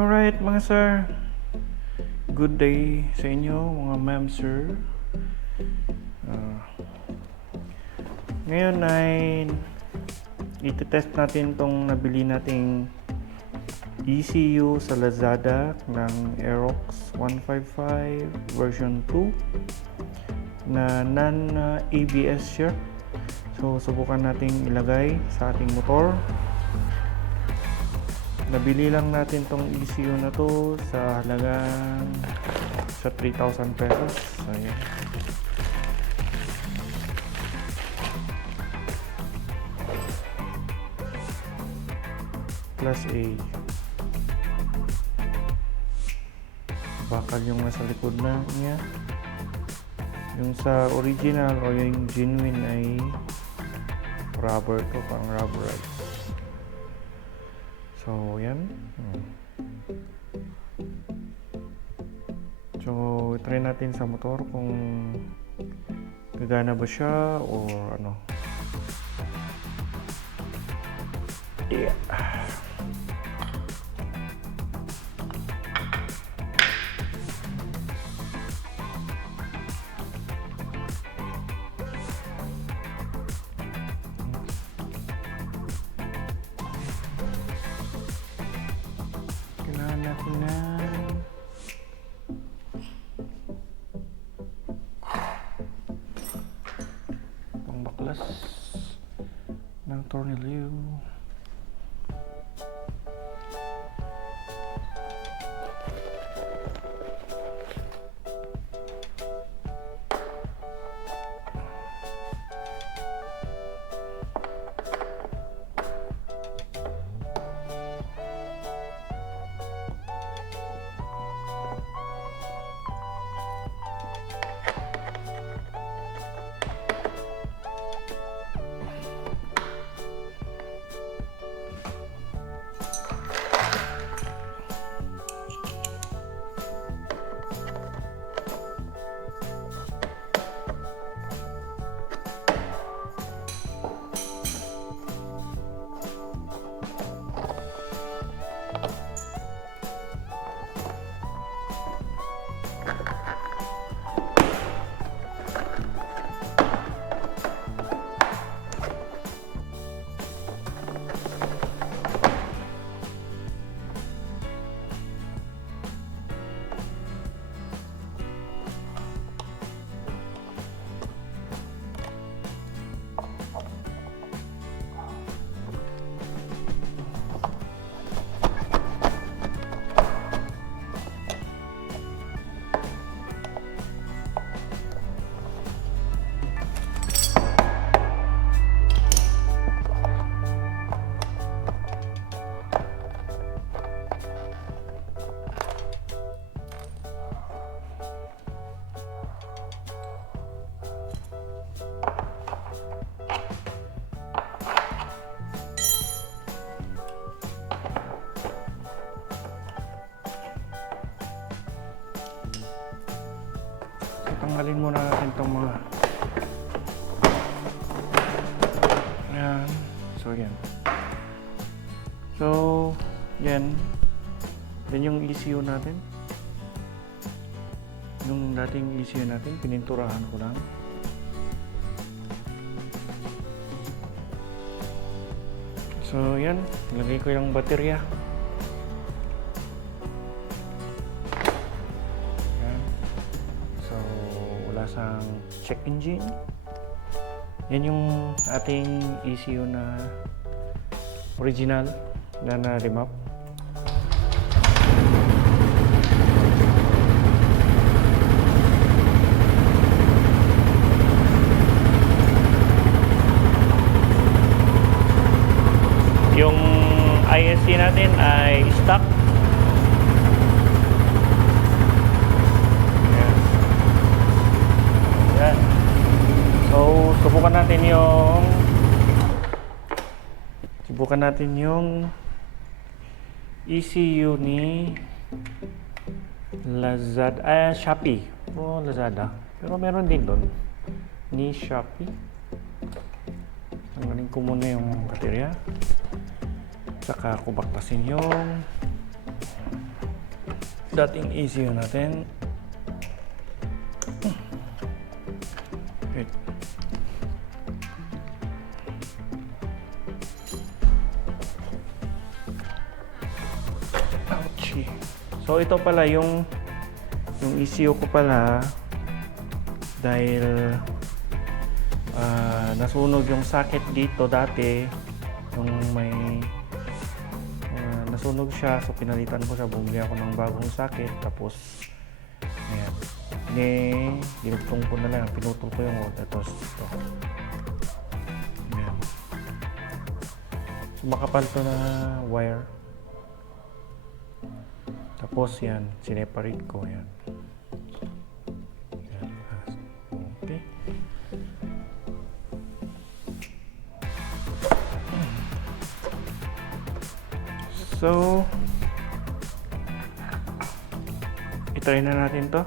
Alright mga sir, good day sa inyo mga ma'am sir. Ngayon ay iti-test natin tong nabili nating ECU sa Lazada ng Aerox 155 version 2 na non-ABS siya. So subukan nating ilagay sa ating motor. Nabili lang natin tong ECU na to sa halagang sa 3,000 pesos. So, yan. Plus A. Bakal yung nasa likod na niya. Yung sa original o yung genuine ay rubber to, pang rubberized. So, yan. So, try natin sa motor kung gagana ba siya o ano. Yeah. Kailangan natin na pangbaklas ng tornilyo. Tanggalin muna natin itong mga yan. So yan. So yan. Yan yung ECU natin. Yung dating ECU natin, pininturahan ko lang. So yan, lagay ko yung baterya. Sang check engine. Yan yung ating ECU na original na remap. Yung ISC natin ay stock. So, subukan natin yung ECU ni Lazada, Shopee. Lazada. Pero meron din doon ni Shopee. Tanggalin ko muna yung baterya. Saka ko baktasin yung dating ECU natin. Wait. Ouchie. So ito pala yung ECU ko pala dahil nasunog yung socket dito dati nung may nasunog siya, so pinalitan ko siya, bumili ako ng bagong socket, tapos ayan, dinugtong ko na lang, pinutol ko yung wall, tapos ito ayan, so makapal to na wire, tapos yan, sineparate ko yan. Okay. So, itry na natin to.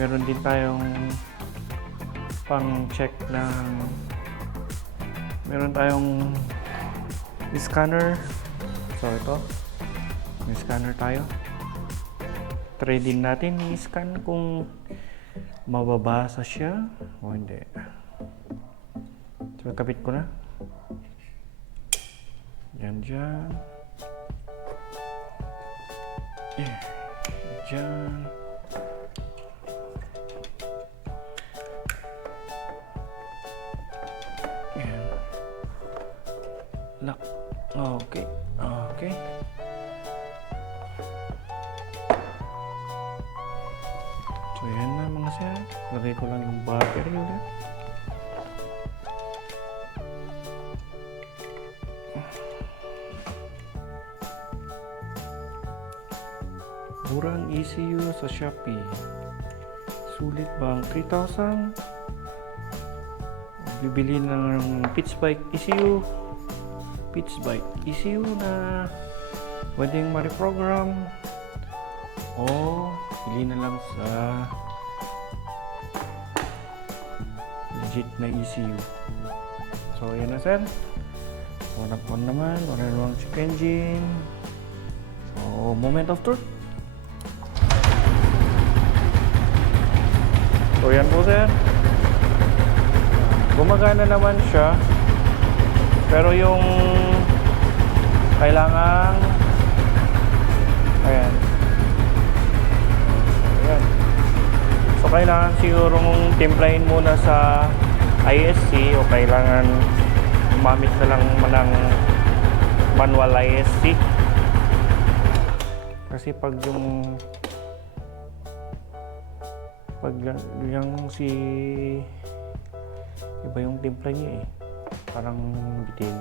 Meron din tayong pang-check ng meron tayong scanner. So, ito. May scanner tayo. Try din natin i-scan kung mababasa siya o hindi. So, kapit ko na. Yan dyan. Dyan. Yan. Lock. Okay. Okay. So, yan na mga sir. Lagay ko lang yung battery ulit. Murang ECU sa Shopee. Sulit bang 3,000? Bibili na ng Pitch Bike ECU. Pitch Bike ECU na pwedeng ma-reprogram. O bili na lang sa legit na ECU. So yan na sir. On naman. Walang check engine. So moment of truth. So yan po sir, gumagana naman siya, pero yung kailangan ayan, so kailangan siguro mong timplahin muna sa ISC o kailangan gumamit na lang ng manual ISC kasi pag yung si iba yung timpla niya parang bitin.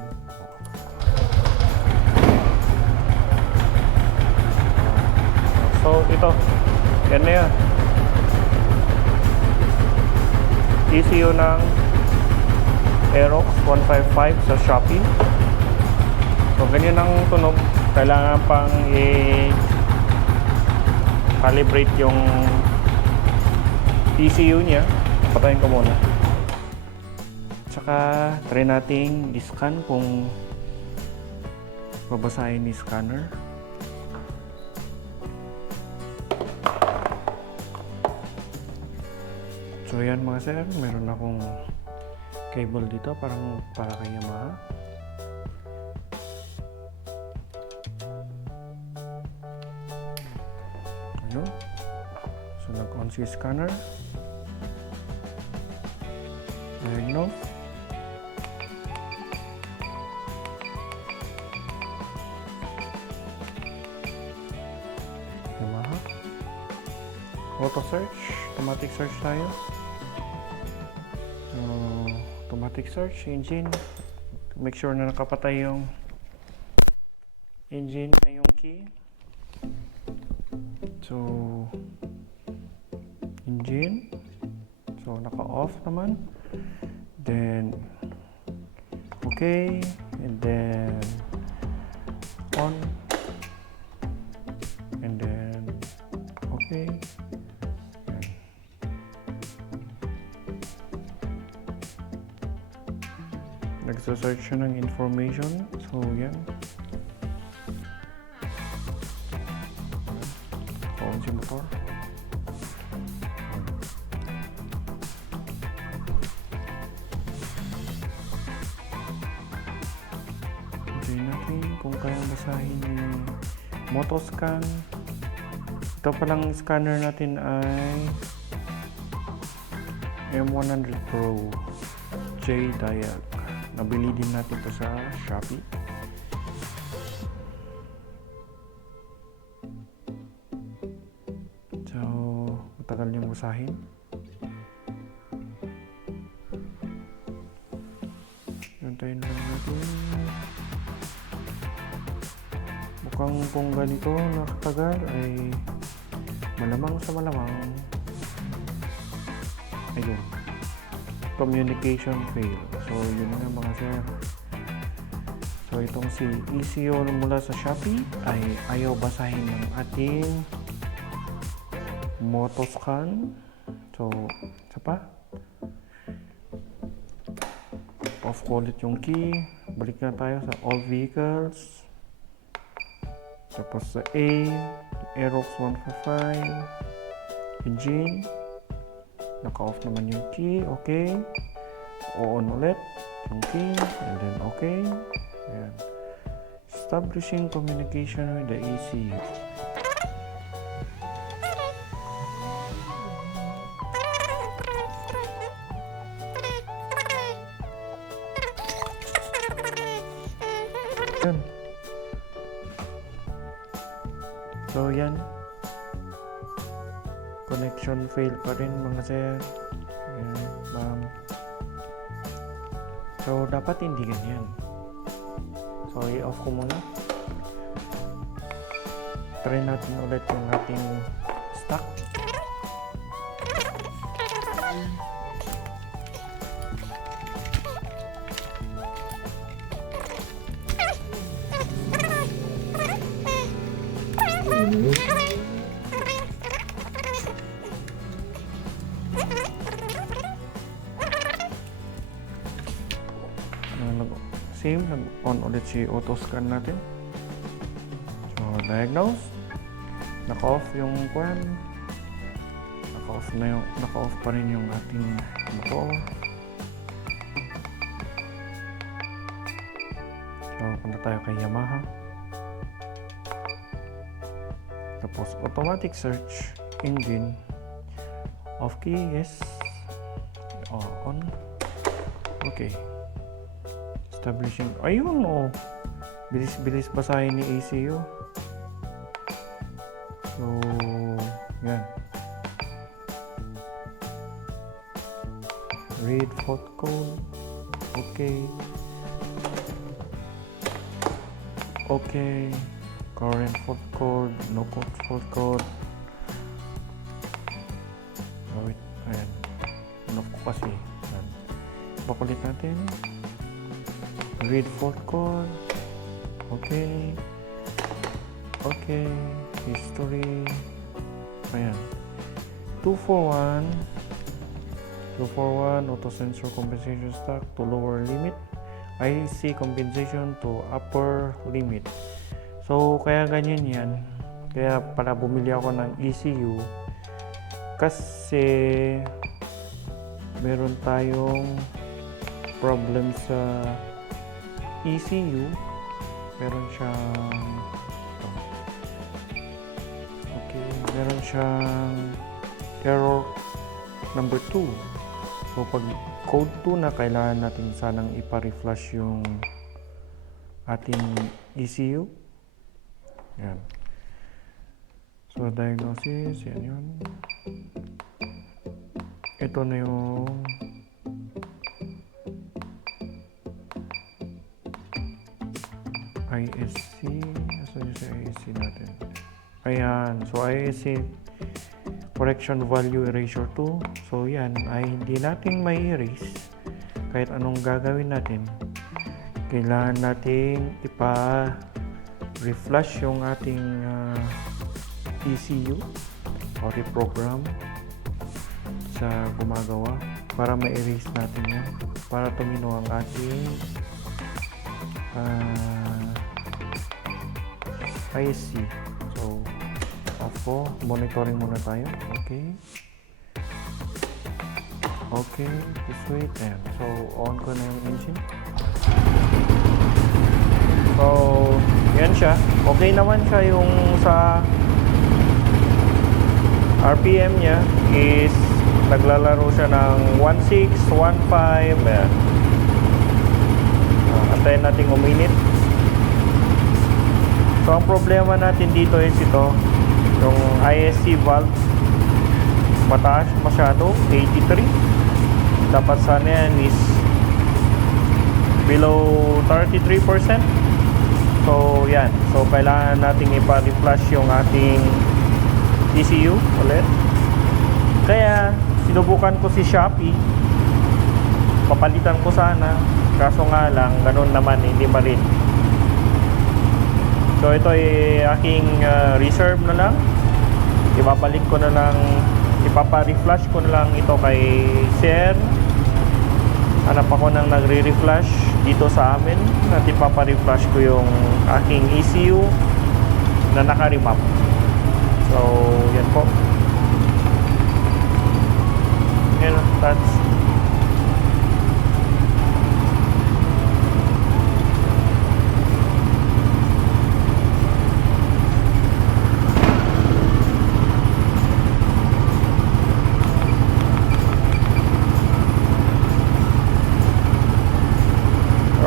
So ito yan na yan, ECU ng Aerox 155 sa Shopee. So ganyan ang tunog, kailangan pang i-calibrate yung ECU niya. Patayin ko muna. Tsaka try nating i-scan kung babasahin ni scanner. So yan mga sir, meron akong cable dito para kay Yamaha. Ano? So nag-on si scanner. Diagnose. Yamaha. Auto search. Automatic search tayo. Automatic search. Engine. Make sure na nakapatay yung engine ay yung key. So engine. So naka-off naman. Then okay, and then on, and then okay. Yan. Nagsa-search siya ng information. So yan. try natin kung kayang basahin ni Motoscan. Ito palang scanner natin ay M100 Pro J-Diag. Nabili din natin ito sa Shopee. So, matagal niyang basahin. Antayin lang natin. Mukhang kung ganito nakatagal ay malamang sa malamang. Ayun. Communication fail. So, yun nga mga sir. So, itong si ECU mula sa Shopee ay ayaw basahin ng ating Motoscan. So, isa pa. Off ulit yung key. Balik na tayo sa all vehicles. Tapos sa A, Aerox 145, engine. Naka-off naman yung key. Okay. O-on ulit yung key. And then okay. Ayan. Establishing communication with the ECU. Yan. So yan. Connection fail pa rin mga sir. Ayan, ma'am. So dapat hindi ganyan. So i-off ko muna. Try natin ulit yung ating stock. Same, nag-on ulit si auto-scan natin. So, diagnose. Naka-off yung kwan. Naka-off pa rin yung ating motor. So, punta tayo kay Yamaha. Tapos, automatic search engine. Off key, yes. On. Okay. Establishing. Ayun, oh. Bilis-bilis basahin ni ECU. So, yan. Read fault code. Okay. Okay. Current fault code. No fault code. Oh, wait. Ayan. Off ko kasi. Ayan. Pakulit natin. Read fault code. Okay. Okay. History. Ayan. 241. 241. Auto sensor compensation stock to lower limit. IC compensation to upper limit. So, kaya ganyan yan. Kaya para bumili ako ng ECU. Kasi meron tayong problem sa ECU, meron siyang error number 2. So pag code 2 na, kailangan natin sanang ipa-reflash yung ating ECU. Yan. So diagnosis, yan yun. Ito na yung ISC. Asan yung sa ISC natin? Ayan. So, ISC correction value erasure 2. So, yan ay hindi natin may erase. Kahit anong gagawin natin, kailangan nating ipa-reflash yung ating ECU o reprogram sa gumagawa para ma-erase natin yan. Para tumino ang ating ISC. So, ako, monitoring muna tayo. Okay. Okay, just wait. Ayan. So, on ko na yung engine. So, yan siya. Okay naman siya yung sa RPM niya is naglalaro siya ng 1.6, 1.5. Ayan. Antayin natin uminit. So, ang problema natin dito is ito. Yung ISC valve. Mataas masyado. 83. Dapat sana yan is below 33%. So, yan. So, kailangan nating ipa-reflush yung ating ECU ulit. Kaya, sinubukan ko si Shopee. Papalitan ko sana. Kaso nga lang, ganun naman, hindi pa rin. So, ito ay aking reserve na lang. Ibabalik ko na lang, ipapa-reflush ko na lang ito kay Sir. Hanap ako ng nagre-reflush dito sa amin at ipapa-reflush ko yung aking ECU na naka-remap. So, yan po. Yan, that's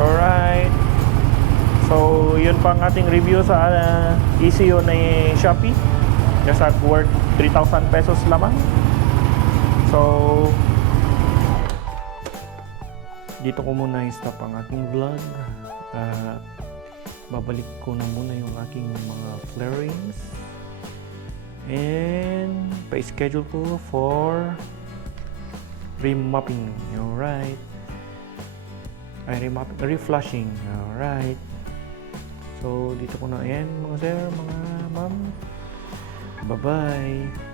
alright. So, yun pa ang ating review sa ECU ni Shopee. Nasa worth 3,000 pesos lamang. So, dito ko muna i-stop ang ating vlog. Babalik ko na muna yung aking mga flarings. And, pa-schedule ko for remapping. Alright. Reflushing. Alright. So, dito ko na yan, mga sir, mga ma'am. Bye-bye.